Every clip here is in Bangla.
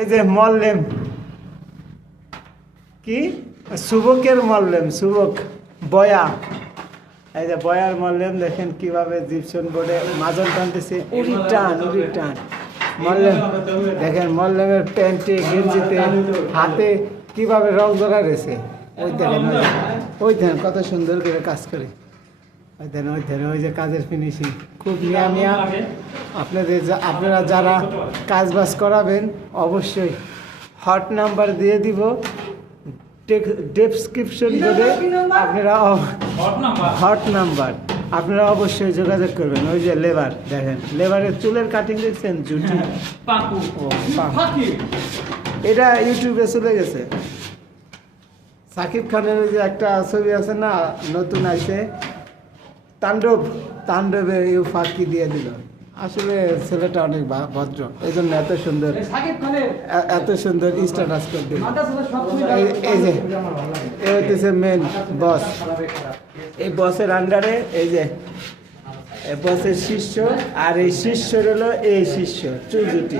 এই যে মল্লেম। কি? শুভকের মল্লেম শুভক বয়া। এই যে বয়ার মল্লেম দেখেন কীভাবে জিপসন বোর্ডে মাজন টানতেছে। উড়ি টান উড়ি টান মল্লেম দেখেন মল্লেমের প্যান্টে গেঞ্জিতে হাতে কীভাবে রং জোড়া রয়েছে। ওই দেখেন, ওই দেখেন কত সুন্দর করে কাজ করে। ওই যে কাজের ফিনিশিং খুব মিয়া মিয়া। আপনাদের আপনারা যারা কাজ বাজ করাবেন অবশ্যই হট নাম্বার দিয়ে দিব। ডেসক্রিপশন করে আপনারা হট নাম্বার আপনারা অবশ্যই যোগাযোগ করবেন। ওই যে লেবার দেখেন। লেবারের চুলের কাটিং দেখছেন? জুটি ফাঁকি। এটা ইউটিউবে চলে গেছে। সাকিব খানের ওই যে একটা ছবি আছে না নতুন আছে তাণ্ডব তাণ্ডবে ইউ ফাঁকি দিয়ে দিল আসলে ছেলেটা অনেক ভদ্র এই জন্য এত সুন্দর এত সুন্দর স্ট্যাটাস করে দিল এই- যে এ হচ্ছে মেন বস এই বসের আন্ডারে এই যে বসের শিষ্য আর এই শিষ্যর হলো এই শিষ্য চুজুটি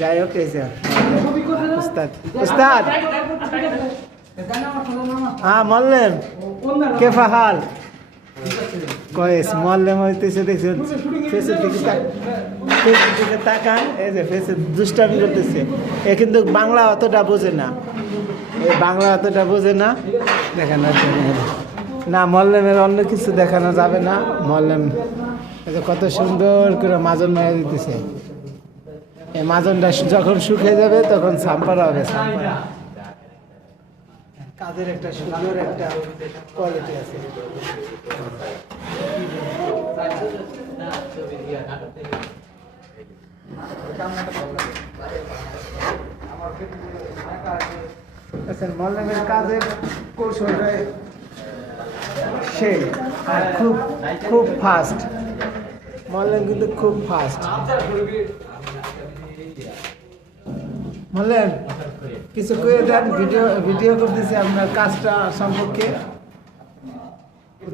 যাই হোক এই যে উস্তাদ উস্তাদ হ্যাঁ মল্লেম কেফা হাল কয়েস মল্লেম হইতেছে দেখছেন ফেসের দিকে ফেসের দিকে তাকান, এই যে ফেসে দুষ্টামি করতেছে। এ কিন্তু বাংলা অতটা বোঝে না। এই বাংলা অতটা বোঝে না। দেখেন না মল্লেমের অন্য কিছু দেখানো যাবে না। মল্লেম কত সুন্দর করে মাজন মারা দিতেছে। এই মাজনটা যখন শুকিয়ে যাবে, তখন সাম্পারা হবে, সাম্পারা। কাজের একটা সুন্দর একটা কোয়ালিটি আছে। আচ্ছা মল্লামের কাজের কৌশলটা সেই, আর খুব খুব ফাস্ট মল্লাম কিন্তু খুব ফাস্ট মল্লাম কিছু করে দেন, ভিডিও ভিডিও করতেছি আপনার কাজটা সম্পর্কে।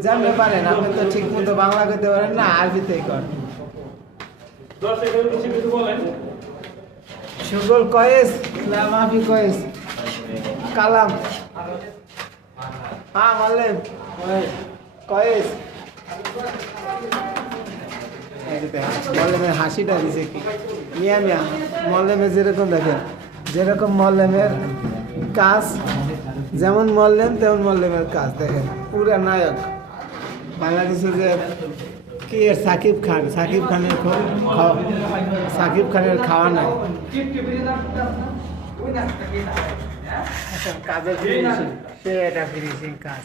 জানতে পারেন, আপনি তো ঠিক মতো বাংলা করতে পারেন না, আরবিতেই কর সুগল কয়েস না মাফি কয়েস, কালাম। হ্যাঁ মারলেন। কয়েস। মল্লেমের হাসিটা দিছে কি? মিয়া মিয়া মল্লেমের যেরকম দেখেন। যেরকম মল্লেমের কাজ যেমন মল্লেম তেমন মল্লেমের কাজ দেখেন পুরা নায়ক বাংলাদেশে যে কি সাকিব খান সাকিব খানের সাকিব খানের খাওয়া নাই কাজের ফিনিশিং সে এটা ফিনিশিং কাজ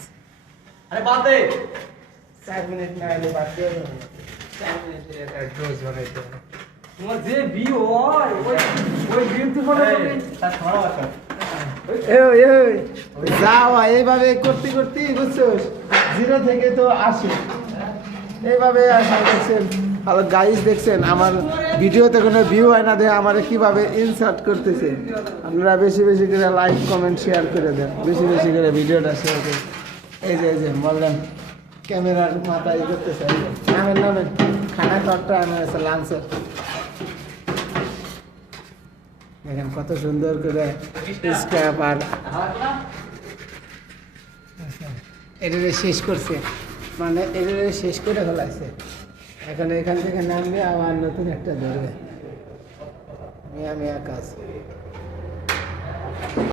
আরে বাদ দে চার মিনিট না এলে বাদ দিয়ে দেবো। চার মিনিটে এটা ডোজ বানাইতে হবে। তোমার যে বি হয় ওই ওই তার ছড়া এই, যাওয়া এইভাবে করতে করতে বুঝছ জিরো থেকে তো আসে। এইভাবে আসা দেখছেন হ্যালো গাইস দেখছেন আমার ভিডিওতে কোনো ভিউ হয় না দেখে আমার কীভাবে ইনসার্ট করতেছে। আপনারা বেশি বেশি করে লাইক কমেন্ট শেয়ার করে দেন। বেশি বেশি করে ভিডিওটা শেয়ার করে এই যে এই যে বললাম ক্যামেরার মাথায় করতেছে। নামেন নামেন খানা তরটা আমি আছে লাঞ্চের দেখেন কত সুন্দর করে স্ক্যাপ আর এটা শেষ করছে। মানে এটারে শেষ করে ফেলাইছে। এখন এখান থেকে নামবে, আবার নতুন একটা ধরবে। মিয়া মিয়া কাজ।